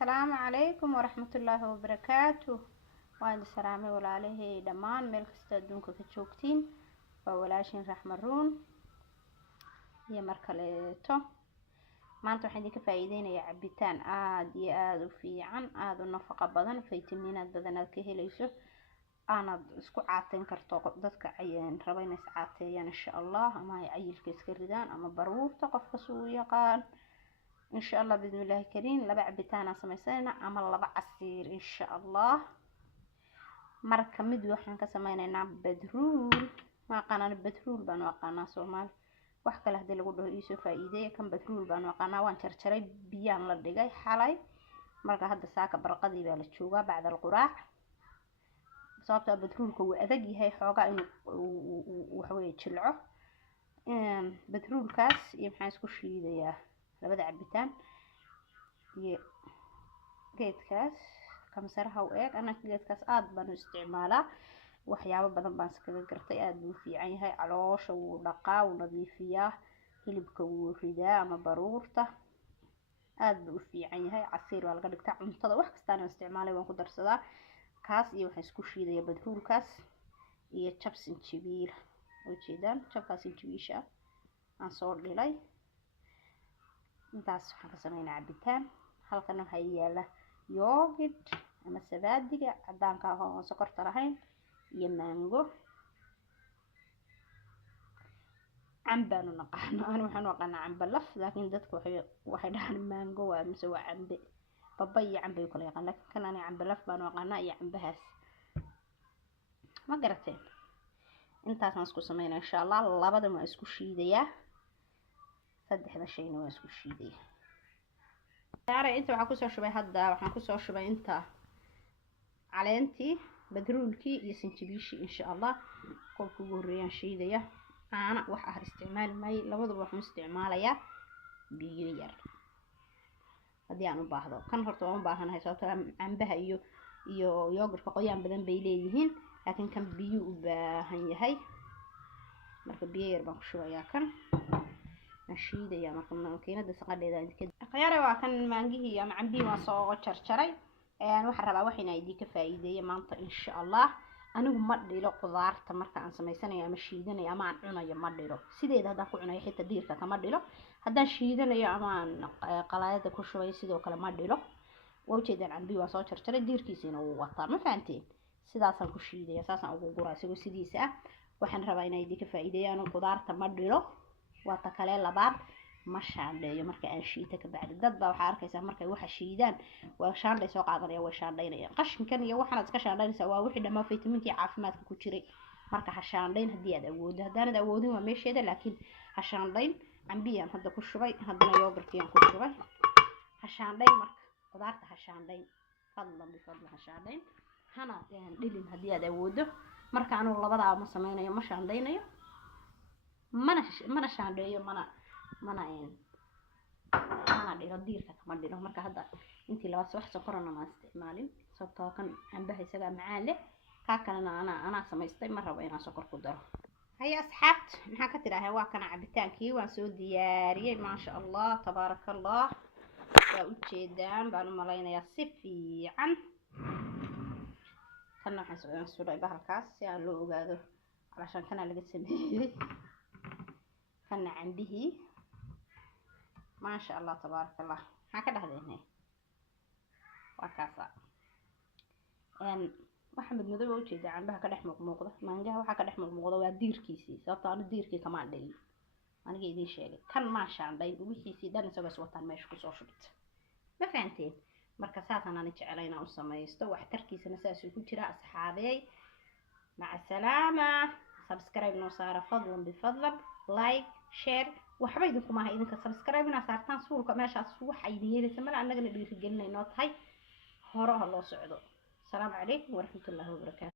السلام عليكم ورحمة الله وبركاته. وأنا سلامي وعليه دمان ملك استدونك كتشوكتين وولاشين راح مرون يا مركليتو ما أنتو حديك فايدين يا عبيتان آد وفي آد النفقة بدن فيتامينات بدن كهليسو أنا اسكو عاتين كرتو ددك عيان ربين عاتين إن شاء الله أما يعيل كيسكردان أما برور تقف سويا قال إن شاء الله بإذن الله الكريم لبع عبيتانا سميسينا أما لبع عصير إن شاء الله مركا مدو حان كسمينا بدرول ما قانا بدرول بان وقانا سومال wax kale hadii lagu dhaho iiso faa'iideeyo kan badruul baan waqana waan jarjaray biyaan la dhigay xalay marka hadda saaka barqadii baa la joogaa bacda alquraac sababta badruulku uu adag yahay xoogaa inuu wax weey jilco badruulkaas iyo maxaan isku shiidayaa labada cabitaan iyo geedkaas kamsaraha u eeg ana geedkaas aad baan u isticmaalaa waxyaabo badan baan iskaga gartay aad buu fiican yahay caloosha wuu dhaqaa wuu nadiifiyaa hilibka wuu ridaa ama baruurta aad buu u fiican yahay casiir waa laga dhigtaa cuntada wax kasta aan isticmaalay waan ku darsadaa kaas iyo waxaan isku shiidayaa badruulkaas iyo jabsin jibiil oo jeedaan jabkaas jibiisha aan soo dhilay intaas waxaan ka sameynaa cabitaan halkan waxaa yaala yogurt ama sabaadiga cadaanka ah oo sokorta lahayn iyo mango cambaan naqaan aan waxaan naqaan camba laf laakiin dadku waxay dhahaan mango waa mise waa cambe babay cambe kale yaqaan laakiin kan aan camba laf baan naqaan iyo cambahaas ma garateen intaas aan isku sameeyna insha Allah labada ma isku shiidayaa saddexda shayna waa isku shiidayaa yaare inta waxa ku soo shubay hadda waxaan ku soo shubay inta caleentii بدرولكي يسنجبيشي إن شاء الله قولكو قريان شيدية أنا وحا استعمال ماي لابد وحا استعماليا بيير هدي أنا باهدو كان هرتو أنا باهنا هاي سوطة عنبها iyo yogurt qoyaan badan bay leeyihiin laakiin kan biyo u baahan yahay marka biyeer baan ku shubayaa kan nashiidaya marka makiinada saqadeeda inta khiyaare waa kan maangihi ama cambi waan soo jarjaray waxaan rabaa wax inay idin ka faa'iideeyo maanta insha Allah anigu ma dhilo qudaarta marka aan sameysanayo ama shiidanayo ama aan cunayo ma dhilo sideeda hadaan ku cunayo xitaa diirka kama dhilo hadaan shiidanayo ama aan qalaayada ku shubayo sidoo kale ma dhilo wajidaan cambi waa soo jarjaray diirkiisina uu wataa ma fahanteen sidaasaan ku shiidaya saasaan ugu guraa isagoo sidiisa ah waxaan rabaa inay idin ka faa'iideeyaan qudaarta ma dhilo waa ta kale labaad ma shaandheeyo marka aan shiita ka bacdi dad baa waxa arkaysaa markay waxa shiidaan waa shaandhay soo qaadanaya way shaandhaynaya qashinkan iyo waxaad iska shaandhaynaysaa waa wixii dhammaan fiitamiinkii caafimaadka ku jiray marka ha shaandhayn hadii aad awooddo haddaanad awoodin waa meesheeda laakiin ha shaandhayn cambiyaan hadda ku shubay haddana yogurtiyaan ku shubay ha shaandhayn marka qudaarta ha shaandhayn fadlan ha shaandhayn hana dhilin hadii aad awooddo marka anu labada ma sameynayo ma shaandhaynayo mana shaandheeyo mana dhiro diirka kama dhiro marka hadda intii laba wax sokorana ma isticmaalin sababtoo kan cambaha isaga macaan leh ka kalena ana samaystay ma rabo inaan sokor ku daro hay asxaabt maxaa ka tiraahdaa waa kana cabitaankii waan soo diyaariyay ma sha Allah tabarakallah waa u jeedaan baan u malaynayaa si fiican kana waxaan soo bahalkaas si aan loo ogaado alashan kana laga sameeyay kana cambihi ما شاء الله تبارك الله هكذا هذين وكاسا محمد مدوي وجهي عنبها كدح مقموقده مانجها waxa ka dhex muuqdo waa diirkiisi sababta aan diirkii kama dhalin aniga idin sheegay kan ma shaandhay wixiisi dhan isagoo wataan meesha ku soo shubtay ma fahanteen marka saasan aan jecelahay inaan u sameeyo wax tarkiisana saas uu ku jira asxaabay مع السلامه subscribe noo saara fadlan bifadlan like share waxba idinku ma aha idinka subscribe ina saartaan suulka meeshaas waxa idin yeelaysa mal annaga la dhiirigelinayno tahay hore loo socdo. Assalamu alaykum wa rahmatullahi wa barakatuh.